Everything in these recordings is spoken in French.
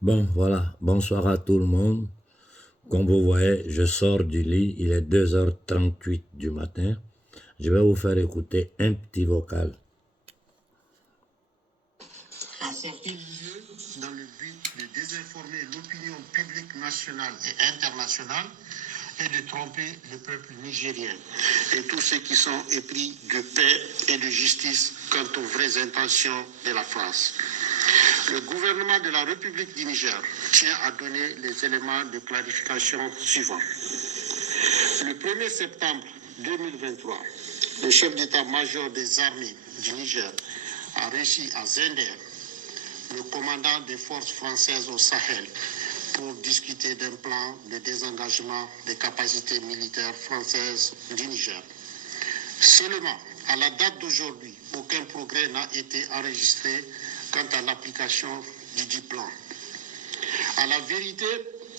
Bon, voilà. Bonsoir à tout le monde. Comme vous voyez, je sors du lit. Il est 2h38 du matin. Je vais vous faire écouter un petit vocal. A sorti lieu dans le but de désinformer l'opinion publique nationale et internationale et de tromper le peuple nigérien et tous ceux qui sont épris de paix et de justice quant aux vraies intentions de la France. Le gouvernement de la République du Niger tient à donner les éléments de clarification suivants. Le 1er septembre 2023, le chef d'état-major des armées du Niger a reçu à Zender le commandant des forces françaises au Sahel pour discuter d'un plan de désengagement des capacités militaires françaises du Niger. Seulement, à la date d'aujourd'hui, aucun progrès n'a été enregistré quant à l'application du dit plan. À la vérité,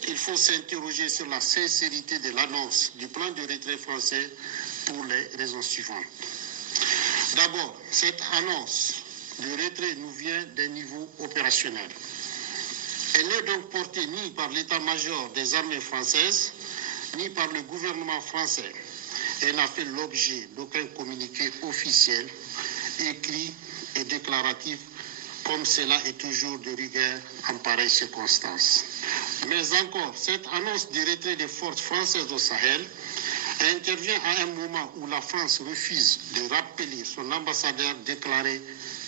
il faut s'interroger sur la sincérité de l'annonce du plan de retrait français pour les raisons suivantes. D'abord, cette annonce de retrait nous vient d'un niveau opérationnel. Elle n'est donc portée ni par l'état-major des armées françaises, ni par le gouvernement français. Elle n'a fait l'objet d'aucun communiqué officiel, écrit et déclaratif, comme cela est toujours de rigueur en pareille circonstance. Mais encore, cette annonce du retrait des forces françaises au Sahel intervient à un moment où la France refuse de rappeler son ambassadeur déclaré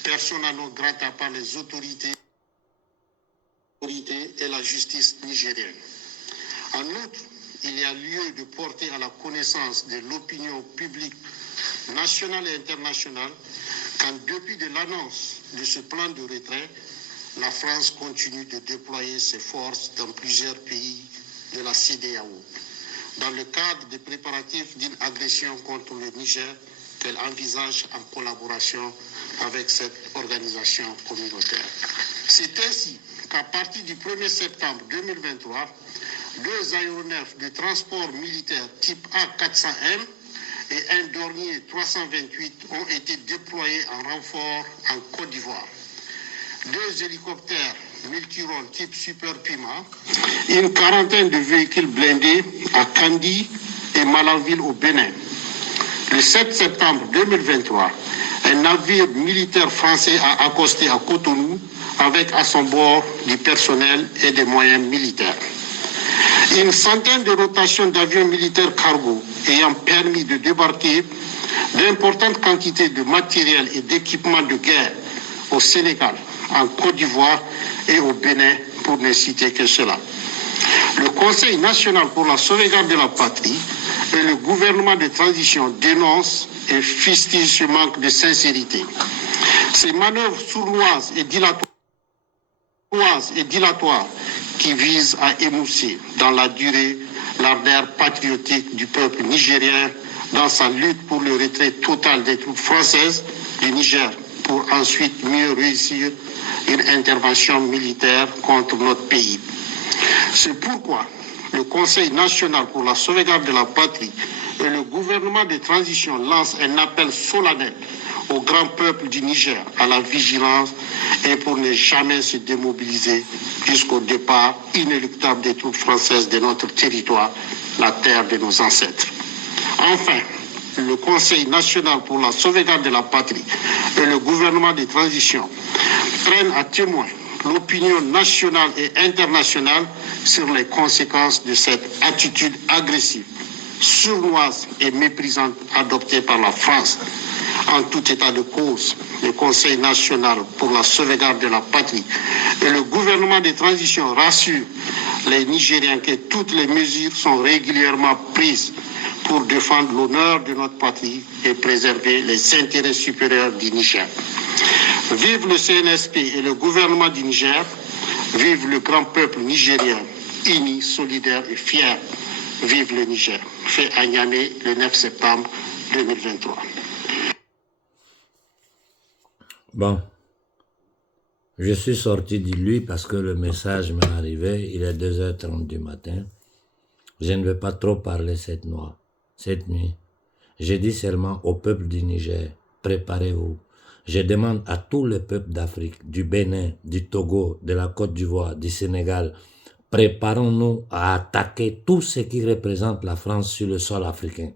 persona non grata par les autorités et la justice nigérienne. En outre, il y a lieu de porter à la connaissance de l'opinion publique nationale et internationale qu'en dépit de l'annonce de ce plan de retrait, la France continue de déployer ses forces dans plusieurs pays de la CEDEAO, dans le cadre des préparatifs d'une agression contre le Niger qu'elle envisage en collaboration avec cette organisation communautaire. C'est ainsi qu'à partir du 1er septembre 2023, deux aéronefs de transport militaire type A400M et un Dornier 328 ont été déployés en renfort en Côte d'Ivoire. Deux hélicoptères multirôles type Super Puma, une quarantaine de véhicules blindés à Kandi et Malanville au Bénin. Le 7 septembre 2023, un navire militaire français a accosté à Cotonou avec à son bord du personnel et des moyens militaires. Une centaine de rotations d'avions militaires cargo ayant permis de débarquer d'importantes quantités de matériel et d'équipements de guerre au Sénégal, en Côte d'Ivoire et au Bénin, pour ne citer que cela. Le Conseil national pour la sauvegarde de la patrie et le gouvernement de transition dénoncent et fustigent ce manque de sincérité. Ces manœuvres sournoises et dilatoires qui visent à émousser dans la durée l'ardeur patriotique du peuple nigérien dans sa lutte pour le retrait total des troupes françaises du Niger pour ensuite mieux réussir une intervention militaire contre notre pays. C'est pourquoi le Conseil national pour la sauvegarde de la patrie et le gouvernement de transition lancent un appel solennel au grand peuple du Niger à la vigilance et pour ne jamais se démobiliser jusqu'au départ inéluctable des troupes françaises de notre territoire, la terre de nos ancêtres. Enfin, le Conseil national pour la sauvegarde de la patrie et le gouvernement de transition prennent à témoin l'opinion nationale et internationale sur les conséquences de cette attitude agressive, sournoise et méprisante adoptée par la France. En tout état de cause, le Conseil national pour la sauvegarde de la patrie et le gouvernement de transition rassurent les Nigériens que toutes les mesures sont régulièrement prises pour défendre l'honneur de notre patrie et préserver les intérêts supérieurs du Niger. Vive le CNSP et le gouvernement du Niger, vive le grand peuple nigérien, uni, solidaire et fier. Vive le Niger. Fait à Niamey le 9 septembre 2023. Bon, je suis sorti de lui parce que le message m'est arrivé. Il est 2h30 du matin. Je ne vais pas trop parler cette nuit. J'ai dit seulement au peuple du Niger, préparez-vous. Je demande à tous les peuples d'Afrique, du Bénin, du Togo, de la Côte d'Ivoire, du Sénégal, préparons-nous à attaquer tout ce qui représente la France sur le sol africain.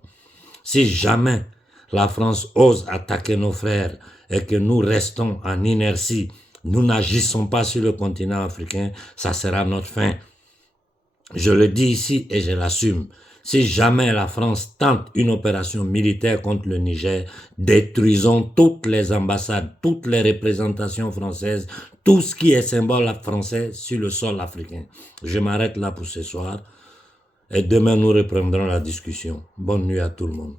Si jamais la France ose attaquer nos frères et que nous restons en inertie, nous n'agissons pas sur le continent africain, ça sera notre fin. Je le dis ici et je l'assume. Si jamais la France tente une opération militaire contre le Niger, détruisons toutes les ambassades, toutes les représentations françaises, tout ce qui est symbole français sur le sol africain. Je m'arrête là pour ce soir et demain nous reprendrons la discussion. Bonne nuit à tout le monde.